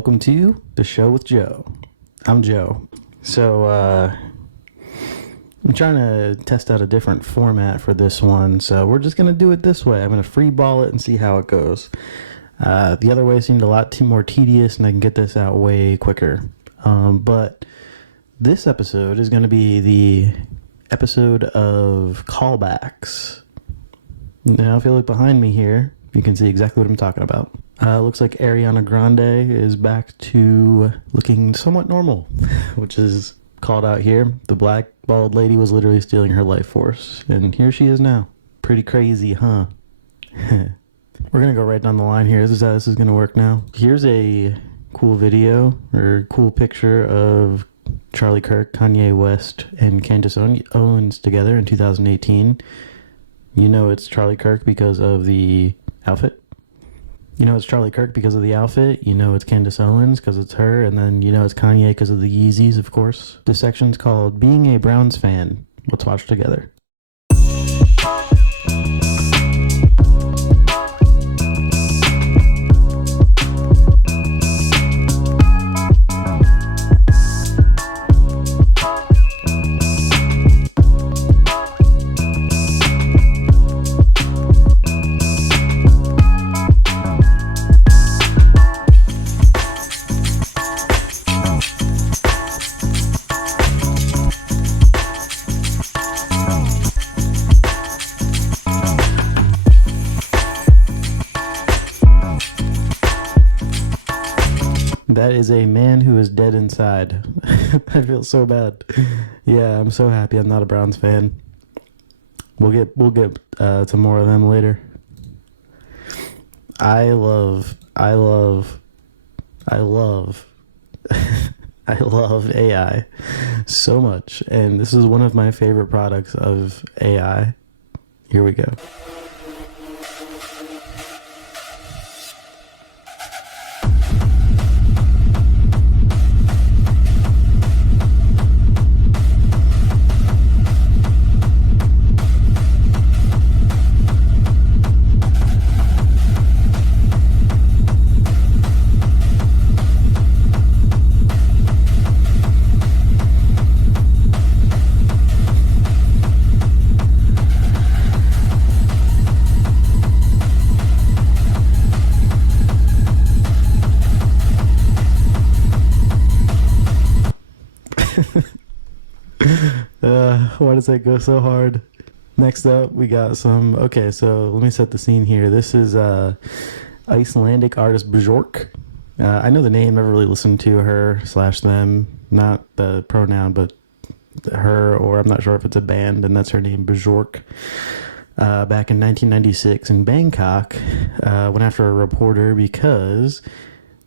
welcome to the show with Joe. I'm Joe. So, I'm trying to test out a different format for this one, so we're just going to do it this way. I'm going to free ball it and see how it goes. The other way seemed a lot more tedious, and I can get this out way quicker. But this episode is going to be the episode of callbacks. Now, if you look behind me here, you can see exactly what I'm talking about. Looks like Ariana Grande is back to looking somewhat normal, which is called out here. The black bald lady was literally stealing her life force, and here she is now. Pretty crazy, huh? We're going to go right down the line here. This is how this is going to work now. Here's a cool video or cool picture of Charlie Kirk, Kanye West, and Candace Owens together in 2018. You know it's Charlie Kirk because of the outfit. You know it's Charlie Kirk because of the outfit. You know it's Candace Owens because it's her. And then you know it's Kanye because of the Yeezys, of course. This section's called Being a Browns Fan. Let's watch together. That is a man who is dead inside. I feel so bad. Yeah, I'm so happy I'm not a Browns fan. We'll get to more of them later. I love I love AI so much, and this is one of my favorite products of AI. Here we go. Why does that go so hard? Next up, we got some... Okay, so let me set the scene here. This is Icelandic artist Bjork. I know the name, never really listened to her / them. Not the pronoun, but her, or I'm not sure if it's a band, and that's her name, Bjork. Back in 1996 in Bangkok, went after a reporter because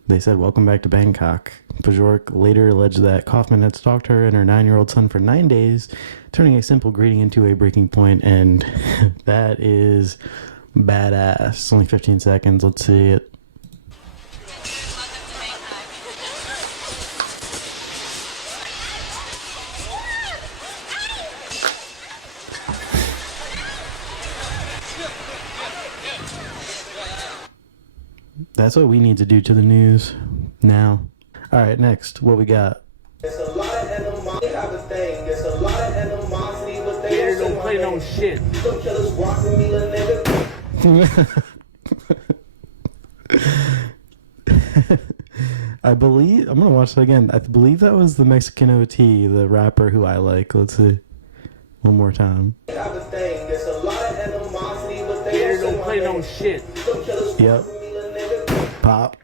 they said, "Welcome back to Bangkok." Bjork later alleged that Kaufman had stalked her and her 9-year-old son for 9 days, turning a simple greeting into a breaking point, and that is badass. It's only 15 seconds. Let's see it. That's what we need to do to the news now. All right, next, what we got? There's a lot of animosity. They have a thing. There's a lot of animosity, but they don't play no shit. Some killers walking me, little nigga. I believe, I'm going to watch that again. I believe that was the Mexican OT, the rapper who I like. Let's see. One more time. They have a thing. There's a lot of animosity, but they don't play no shit. Some killers Yep. walking me, little nigga. Pop.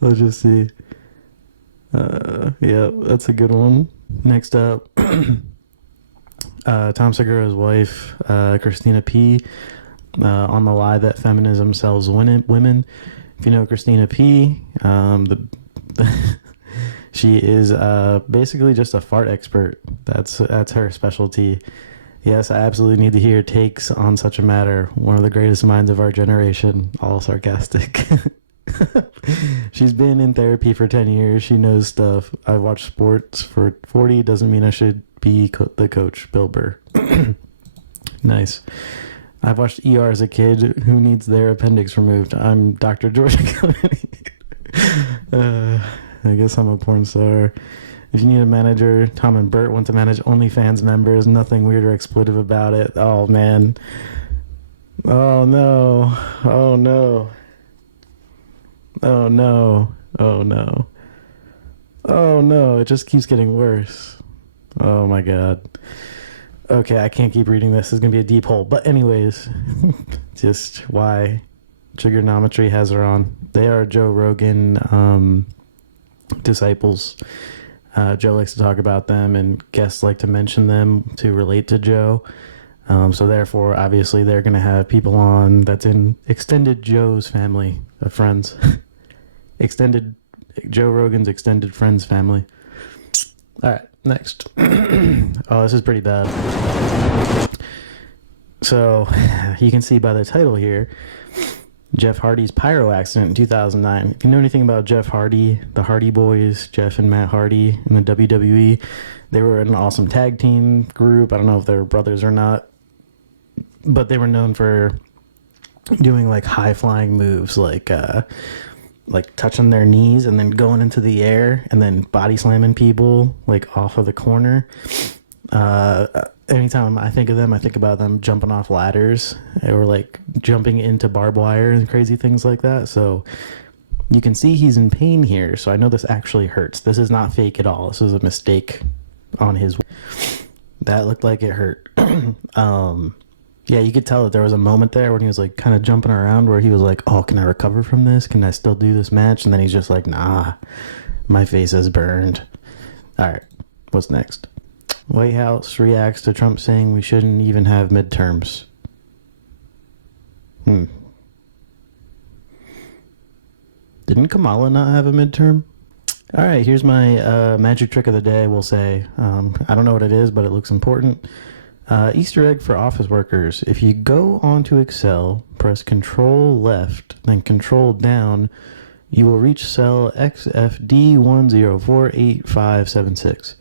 Let's just see. Yeah, that's a good one. Next up, Tom Segura's wife, Christina P., on the lie that feminism sells women. If you know Christina P., she is basically just a fart expert. That's her specialty. Yes, I absolutely need to hear takes on such a matter. One of the greatest minds of our generation. All sarcastic. She's been in therapy for 10 years. She knows stuff. I've watched sports for 40. Doesn't mean I should be the coach, Bill Burr. Nice. I watched ER as a kid. Who needs their appendix removed? I'm Dr. George Clooney. I guess I'm a porn star. If you need a manager, Tom and Bert want to manage OnlyFans members. Nothing weird or exploitive about it. Oh, man. Oh, no. Oh, no. Oh, no. Oh, no. Oh, no. It just keeps getting worse. Oh, my God. Okay, I can't keep reading this. It's going to be a deep hole. But anyways, just why trigonometry has her on. They are Joe Rogan disciples. Joe likes to talk about them, and guests like to mention them to relate to Joe. So therefore, obviously, they're going to have people on that's in extended Joe's family of friends. Extended Joe Rogan's extended friends family. All right, next. Oh, this is pretty bad. So you can see by the title here, Jeff Hardy's pyro accident in 2009. If you know anything about Jeff Hardy, the Hardy Boys, Jeff and Matt Hardy in the WWE, they were an awesome tag team group. I don't know if they were brothers or not, but they were known for doing like high flying moves, like touching their knees and then going into the air and then body slamming people like off of the corner. Anytime I think of them, I think about them jumping off ladders or like jumping into barbed wire and crazy things like that. So you can see he's in pain here. So I know this actually hurts. This is not fake at all. This is a mistake on his. That looked like it hurt. Yeah, you could tell that there was a moment there when he was like kind of jumping around where he was like, oh, can I recover from this? Can I still do this match? And then he's just like, nah, my face is burned. All right, what's next? White House reacts to Trump saying we shouldn't even have midterms. Didn't Kamala not have a midterm? All right, here's my magic trick of the day, we'll say. I don't know what it is, but it looks important. Easter egg for office workers. If you go onto Excel, press Control left, then Control down, you will reach cell XFD104856.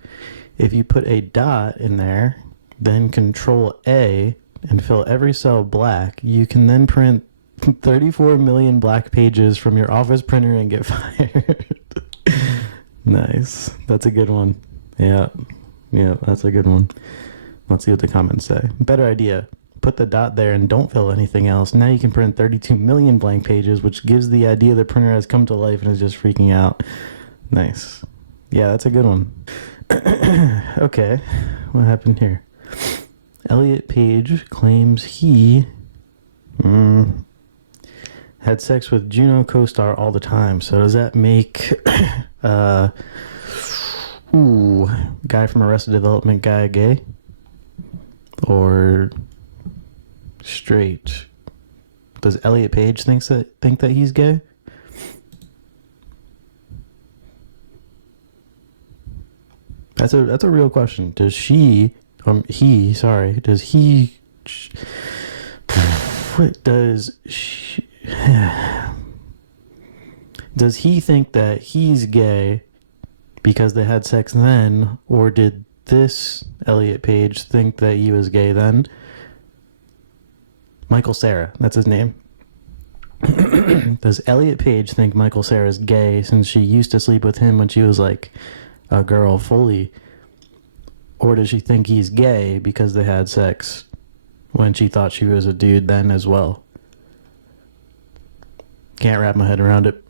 If you put a dot in there, then Control A and fill every cell black, you can then print 34 million black pages from your office printer and get fired. Nice. That's a good one. Yeah, that's a good one. Let's see what the comments say. Better idea. Put the dot there and don't fill anything else. Now you can print 32 million blank pages, which gives the idea the printer has come to life and is just freaking out. Nice. Yeah, that's a good one. Okay, what happened here? Elliot Page claims he had sex with Juno co-star all the time. So does that make guy from Arrested Development guy gay? Or straight? Does Elliot Page think that he's gay? That's a real question. Does does he think that he's gay because they had sex then, or did this Elliot Page think that he was gay then? Michael Cera, that's his name. Does Elliot Page think Michael Cera is gay since she used to sleep with him when she was like a girl fully? Or does she think he's gay because they had sex when she thought she was a dude then as well? Can't wrap my head around it.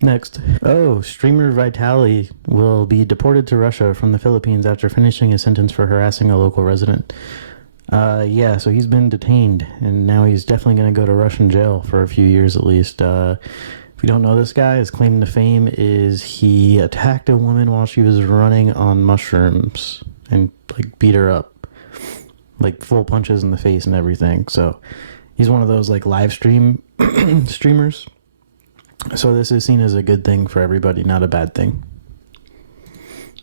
Next. Oh, streamer Vitaly will be deported to Russia from the Philippines after finishing a sentence for harassing a local resident. Yeah, so he's been detained, and now he's definitely going to go to Russian jail for a few years at least. If you don't know this guy, his claim to fame is he attacked a woman while she was running on mushrooms and like beat her up, like full punches in the face and everything. So he's one of those like live stream streamers. So this is seen as a good thing for everybody, not a bad thing.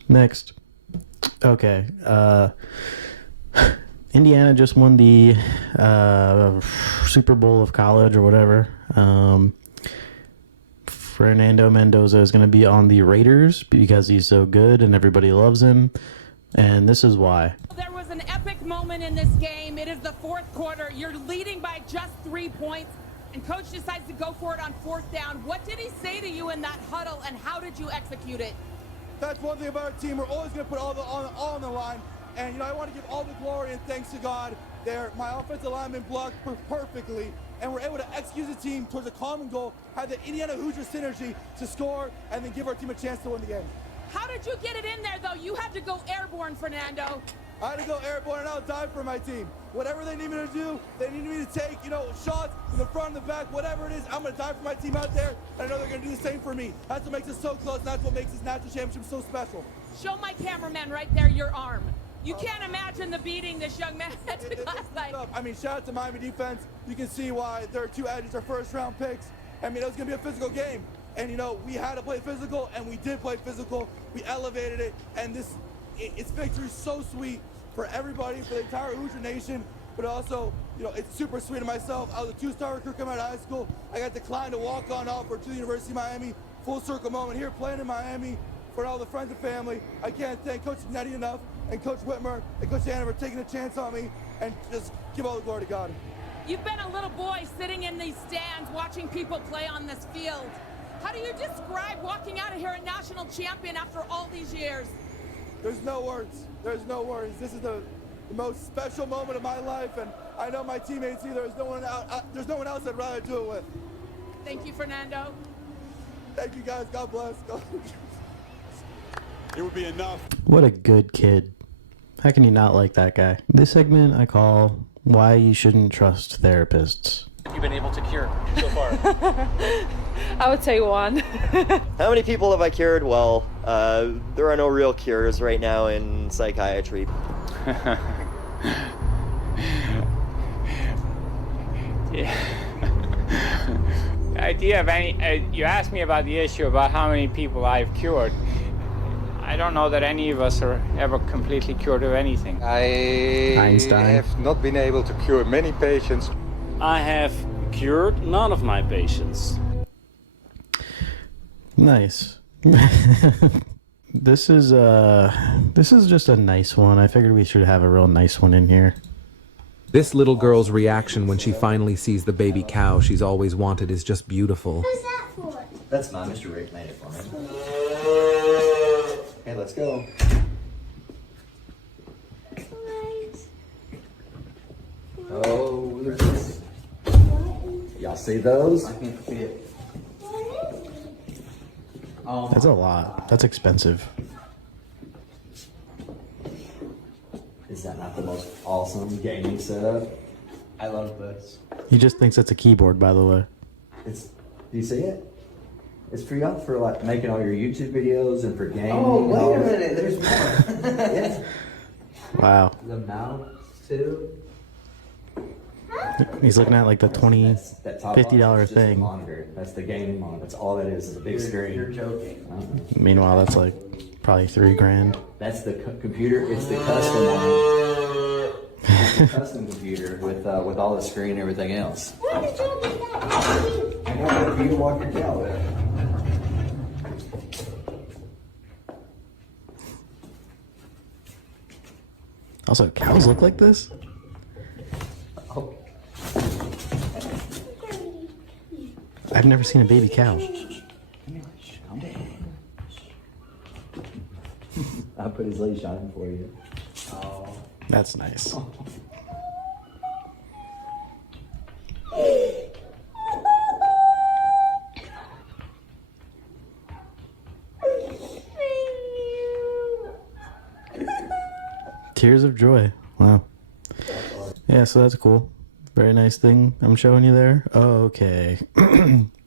Next. Okay. Indiana just won the Super Bowl of college or whatever. Fernando Mendoza is going to be on the Raiders because he's so good and everybody loves him. And this is why. There was an epic moment. moment in this game. It is the fourth quarter. You're leading by just 3 points, and coach decides to go for it on fourth down. What did he say to you in that huddle, and how did you execute it? That's one thing about our team. We're always going to put all on the line. And, I want to give all the glory and thanks to God there. My offensive lineman blocked perfectly, and we're able to execute the team towards a common goal, have the Indiana Hoosier synergy to score, and then give our team a chance to win the game. How did you get it in there, though? You had to go airborne, Fernando. I had to go airborne, and I'll die for my team. Whatever they need me to do, they need me to take, shots from the front and the back, whatever it is, I'm going to die for my team out there, and I know they're going to do the same for me. That's what makes us so close, and that's what makes this national championship so special. Show my cameraman right there your arm. You can't imagine the beating this young man had to last night. I mean, shout out to Miami defense. You can see why their two edges are first-round picks. I mean, it was going to be a physical game. And, we had to play physical, and we did play physical. We elevated it, and it's victory so sweet for everybody, for the entire Hoosier Nation, but also, it's super sweet to myself. I was a two-star recruit coming out of high school. I got declined to walk on offer to the University of Miami. Full circle moment here playing in Miami for all the friends and family. I can't thank Coach Nettie enough, and Coach Whitmer and Coach Anna for taking a chance on me, and just give all the glory to God. You've been a little boy sitting in these stands watching people play on this field. How do you describe walking out of here a national champion after all these years? There's no words. There's no words. This is the most special moment of my life, and I know my teammates either. There's no one else I'd rather do it with. Thank you, Fernando. Thank you, guys. God bless. It would be enough. What a good kid. How can you not like that guy? This segment I call Why You Shouldn't Trust Therapists. You've been able to cure so far. I would say one. How many people have I cured? Well, there are no real cures right now in psychiatry. Do you have any? You asked me about the issue about how many people I've cured. I don't know that any of us are ever completely cured of anything. I Einstein. have not been able to cure many patients. I have cured none of my patients. Nice. This is just a nice one. I figured we should have a real nice one in here. This little girl's reaction when she finally sees the baby cow she's always wanted is just beautiful. Who's that for? That's mine. Mr. Rick made it for me. Hey, let's go. Oh, look at this. Y'all see those? I can't see it. Oh, That's a lot. That's expensive. is that not the most awesome gaming setup? I love this. He just thinks it's a keyboard, by the way. Do you see it? It's for y'all for like making all your YouTube videos and for gaming. Oh, wait a minute, there's more. Yes. Wow. The mouse too. He's looking at like the $20, That top $50 box is just the thing. monitor. That's the gaming monitor. That's all that is a big screen. You're joking. Meanwhile, that's like probably $3,000. That's the computer. It's the custom one. It's the custom computer with all the screen and everything else. Where did you get that? I got it for you to walk your cow with. Also, cows look like this? Oh. I've never seen a baby cow. I put his leash on him for you. Oh. That's nice. Tears of joy. Wow. Yeah, so that's cool. Very nice thing I'm showing you there. Okay.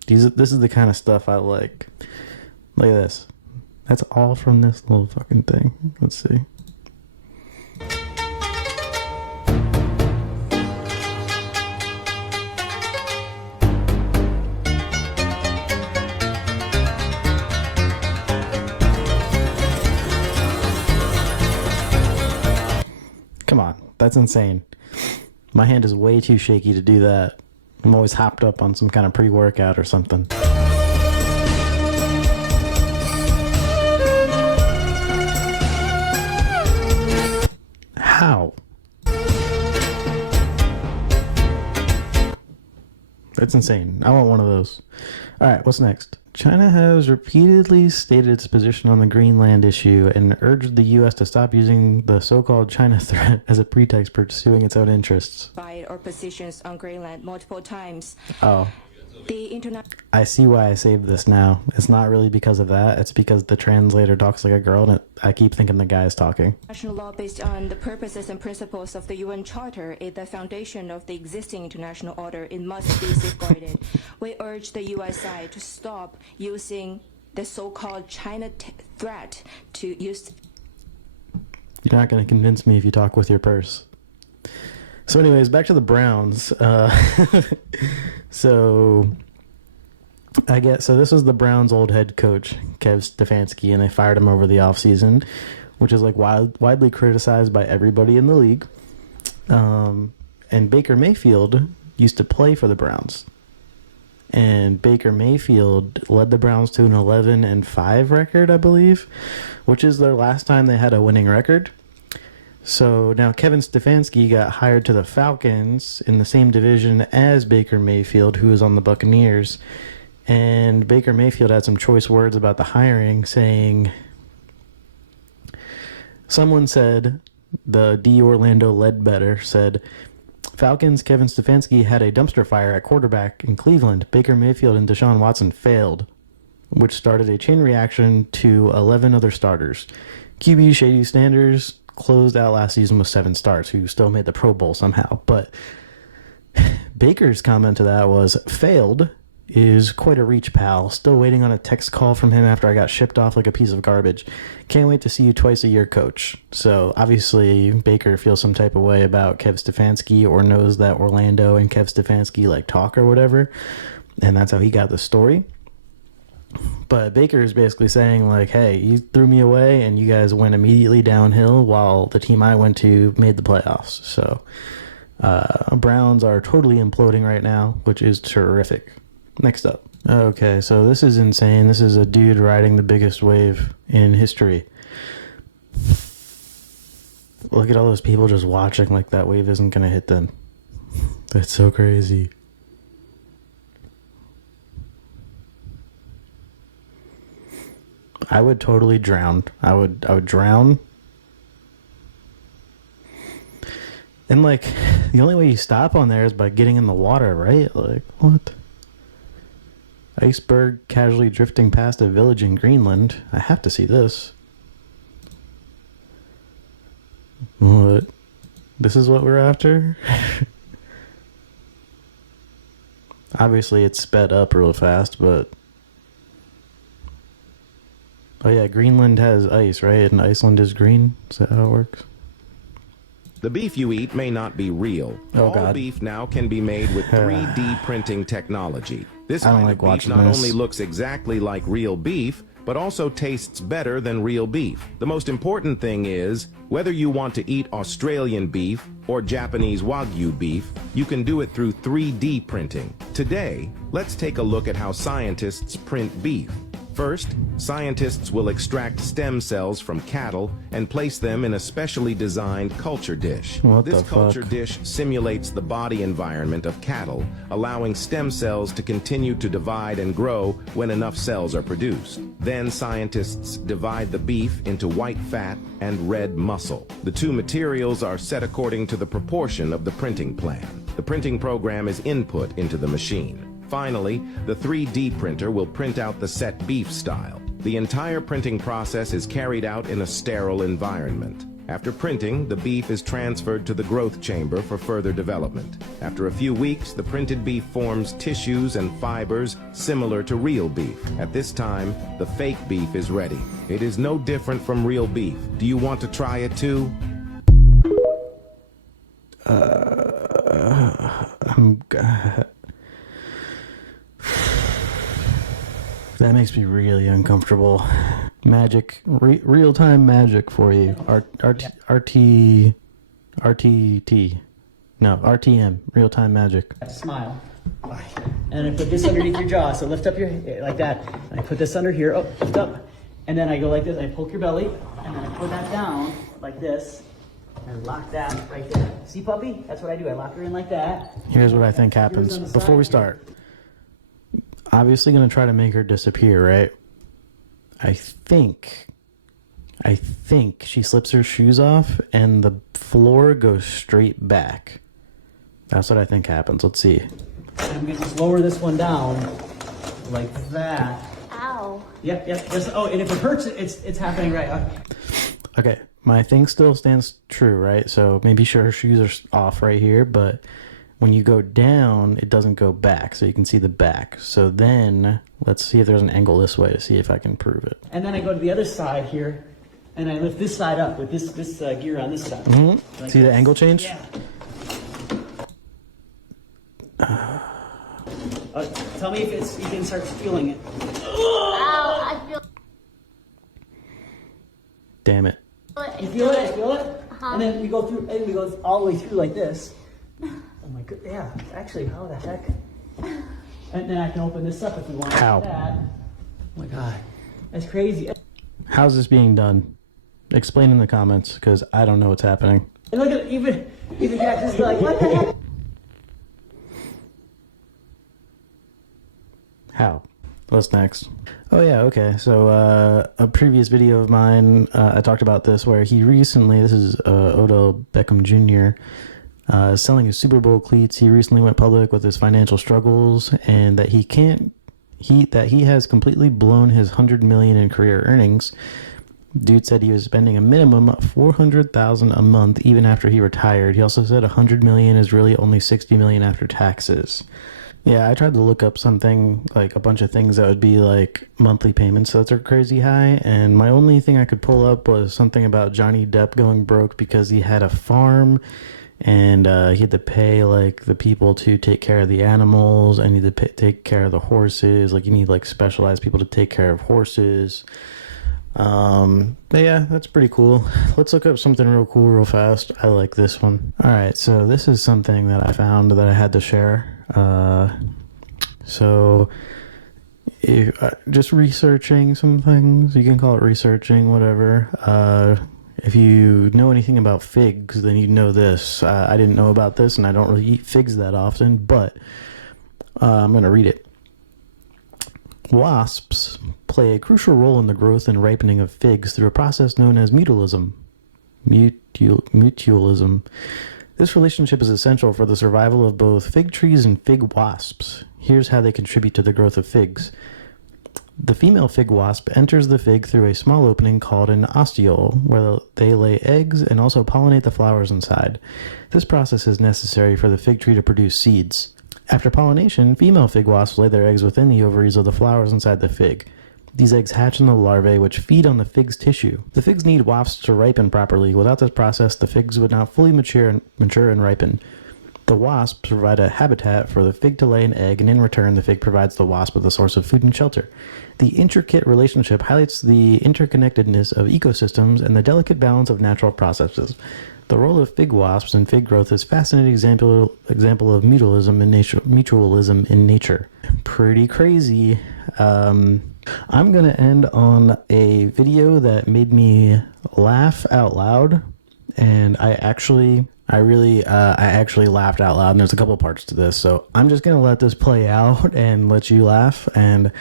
This is the kind of stuff I like. Look at this. That's all from this little fucking thing. Let's see. Come on, that's insane. My hand is way too shaky to do that. I'm always hopped up on some kind of pre-workout or something. How? That's insane. I want one of those. All right, what's next? China has repeatedly stated its position on the Greenland issue and urged the U.S. to stop using the so-called China threat as a pretext for pursuing its own interests. Our positions on Greenland multiple times. Oh. I see why I saved this now. It's not really because of that. It's because the translator talks like a girl, and I keep thinking the guy's talking. International law based on the purposes and principles of the UN Charter is the foundation of the existing international order. It must be safeguarded. We urge the U.S. side to stop using the so-called China threat to use... You're not going to convince me if you talk with your purse. So anyways, back to the Browns. So this was the Browns' old head coach, Kev Stefanski, and they fired him over the offseason, which is like widely criticized by everybody in the league. And Baker Mayfield used to play for the Browns. And Baker Mayfield led the Browns to an 11-5 record, I believe, which is their last time they had a winning record. So now Kevin Stefanski got hired to the Falcons in the same division as Baker Mayfield, who was on the Buccaneers. And Baker Mayfield had some choice words about the hiring, saying, someone said, the D. Orlando Ledbetter said, Falcons Kevin Stefanski had a dumpster fire at quarterback in Cleveland. Baker Mayfield and Deshaun Watson failed, which started a chain reaction to 11 other starters. QB Shady Sanders closed out last season with 7 starts, who still made the Pro Bowl somehow. But Baker's comment to that was, failed is quite a reach, pal. Still waiting on a text call from him after I got shipped off like a piece of garbage. Can't wait to see you twice a year, coach. So obviously Baker feels some type of way about Kev Stefanski, or knows that Orlando and Kev Stefanski like talk or whatever. And that's how he got the story. But Baker is basically saying, like, hey, you threw me away and you guys went immediately downhill while the team I went to made the playoffs. So Browns are totally imploding right now, which is terrific. Next up. Okay, so this is insane. This is a dude riding the biggest wave in history. Look at all those people just watching like that wave isn't going to hit them. That's so crazy. I would totally drown. I would drown. And like, the only way you stop on there is by getting in the water, right? Like, what? Iceberg casually drifting past a village in Greenland. I have to see this. What? This is what we're after? Obviously it's sped up real fast, but... Oh yeah, Greenland has ice, right? And Iceland is green? Is that how it works? The beef you eat may not be real. Oh, All God. beef now can be made with 3D printing technology. This kind of beef not only looks exactly like real beef, but also tastes better than real beef. The most important thing is, whether you want to eat Australian beef or Japanese Wagyu beef, you can do it through 3D printing. Today, let's take a look at how scientists print beef. First, scientists will extract stem cells from cattle and place them in a specially designed culture dish. This culture dish simulates the body environment of cattle, allowing stem cells to continue to divide and grow when enough cells are produced. Then scientists divide the beef into white fat and red muscle. The two materials are set according to the proportion of the printing plan. The printing program is input into the machine. Finally, the 3D printer will print out the set beef style. The entire printing process is carried out in a sterile environment. After printing, the beef is transferred to the growth chamber for further development. After a few weeks, the printed beef forms tissues and fibers similar to real beef. At this time, the fake beef is ready. It is no different from real beef. Do you want to try it too? That makes me really uncomfortable. Magic, real-time magic for you. RTM, real-time magic. Smile. And I put this underneath your jaw, so lift up your, like that. And I put this under here, oh, lift up. And then I go like this, I poke your belly, and then I put that down, like this. and lock that right there. See, puppy? That's what I do. I lock her in like that. Here's what I think happens before we start. Obviously going to try to make her disappear, right? I think she slips her shoes off and the floor goes straight back. That's what I think happens. Let's see. I'm going to just lower this one down like that. Ow. Yep. Just, oh, and if it hurts, it's happening right. Okay, my thing still stands true, right? So maybe sure her shoes are off right here, but when you go down, it doesn't go back, so you can see the back. So then, let's see if there's an angle this way to see if I can prove it. And then I go to the other side here, and I lift this side up with this gear on this side. Mm-hmm. Like See this. the angle change? Yeah. Tell me if you can start feeling it. Ow, I feel Damn it. it. You feel it? You feel it? Uh-huh. And then we go through, and we go all the way through like this. Oh my god, yeah. Actually, how the heck? And then I can open this up if we want. How? Like that. Oh my god, that's crazy. How's this being done? Explain in the comments, because I don't know what's happening. And look at even Jack just like, what the heck? How? What's next? Oh yeah, okay. So a previous video of mine, I talked about this where he recently, this is Odell Beckham Jr., selling his Super Bowl cleats. He recently went public with his financial struggles and that he has completely blown his $100 million in career earnings. Dude said he was spending a minimum of $400,000 a month even after he retired. He also said $100 million is really only $60 million after taxes. Yeah, I tried to look up something, like a bunch of things that would be like monthly payments that are crazy high, and my only thing I could pull up was something about Johnny Depp going broke because he had a farm and he had to pay like the people to take care of the animals, and he had to take care of the horses. Like you need like specialized people to take care of horses. But yeah, that's pretty cool. Let's look up something real cool real fast. I like this one. All right, so this is something that I found that I had to share. So if, just researching some things, you can call it researching, whatever. If you know anything about figs, then you know this. I didn't know about this, and I don't really eat figs that often, but I'm going to read it. Wasps play a crucial role in the growth and ripening of figs through a process known as mutualism. Mutualism. This relationship is essential for the survival of both fig trees and fig wasps. Here's how they contribute to the growth of figs. The female fig wasp enters the fig through a small opening called an ostiole, where they lay eggs and also pollinate the flowers inside. This process is necessary for the fig tree to produce seeds. After pollination, female fig wasps lay their eggs within the ovaries of the flowers inside the fig. These eggs hatch in the larvae, which feed on the fig's tissue. The figs need wasps to ripen properly. Without this process, the figs would not fully mature and ripen. The wasps provide a habitat for the fig to lay an egg, and in return, the fig provides the wasp with a source of food and shelter. The intricate relationship highlights the interconnectedness of ecosystems and the delicate balance of natural processes. The role of fig wasps in fig growth is a fascinating example of mutualism in nature. Pretty crazy. I'm going to end on a video that made me laugh out loud, and I actually laughed out loud, and there's a couple parts to this, so I'm just going to let this play out and let you laugh, and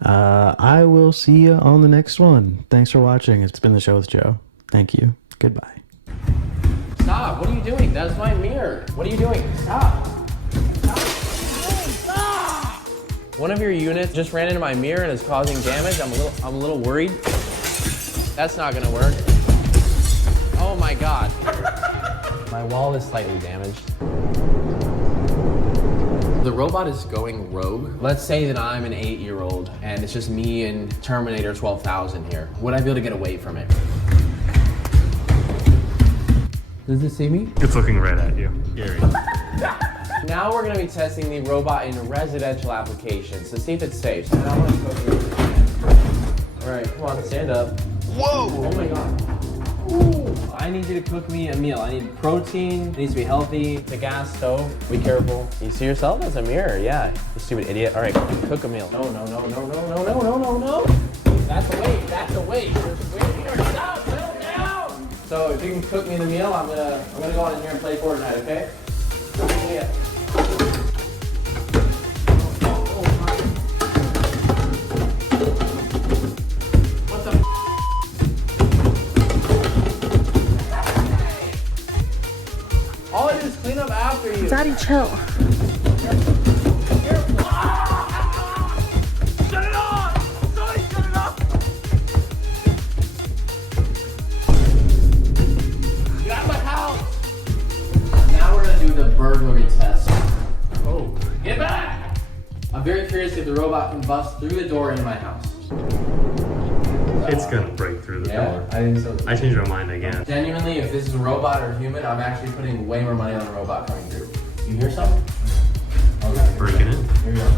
I will see you on the next one. Thanks for watching. It's been The Show with Joe. Thank you. Goodbye. Stop. What are you doing? That's my mirror. What are you doing? Stop. One of your units just ran into my mirror and is causing damage. I'm a little worried. That's not gonna work. Oh my god. My wall is slightly damaged. The robot is going rogue. Let's say that I'm an 8-year-old and it's just me and Terminator 12,000 here. Would I be able to get away from it? Does it see me? It's looking right at you. Gary. Now we're gonna be testing the robot in residential applications to see if it's safe. So now I'm gonna cook it. All right, come on, stand up. Whoa! Oh my god. Ooh. I need you to cook me a meal. I need protein, it needs to be healthy. It's a gas stove, be careful. You see yourself as a mirror, yeah. You stupid idiot. All right, cook a meal. No. That's a weight, You're weighing yourself, settle down. So if you can cook me the meal, I'm gonna go on in here and play Fortnite, okay? Yeah. What the All I do is clean up after you. Daddy, chill. Shut it off! Somebody shut it off! Get out of my house! Now we're gonna do the burglary test. Oh. Get back! I'm very curious if the robot can bust through the door in my house. It's gonna break through the door. I think so. I changed my mind again. Genuinely, if this is a robot or human, I'm actually putting way more money on the robot coming through. You hear something? Okay. Breaking in. Here we go.